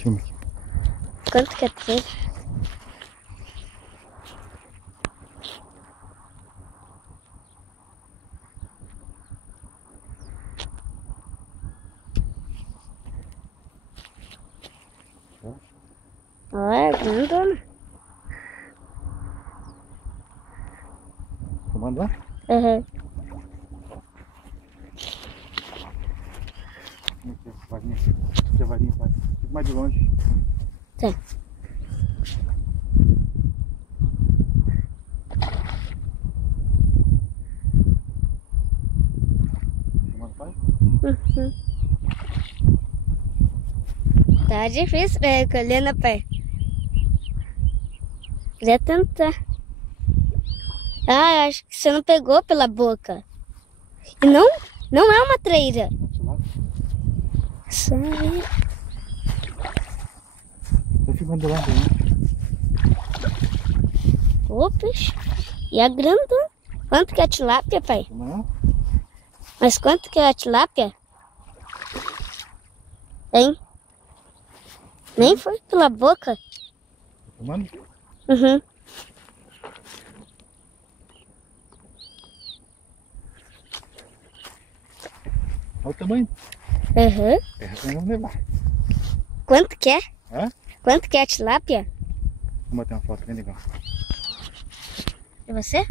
Filma aqui. Quanto que é tudo? Olha, grandona. Filmando lá? Uhum. Varinha. Aqui a varinha vai mais de longe. Tá. Filmando, pai? Uhum. Tá difícil pra recolher, né, pai? Já tentar. Ah, acho que você não pegou pela boca. E não é uma traíra. Sai. Tô filmando lá, né? Opas. E a grandona. Quanto que é a tilápia, pai? Não? Mas quanto que é a tilápia? Hein? Nem foi pela boca. Tá filmando? Uhum. Olha o tamanho. Uhum. Vamos levar. Quanto que é? Hã? Quanto que é a tilápia? Vou bater uma foto bem legal. É você?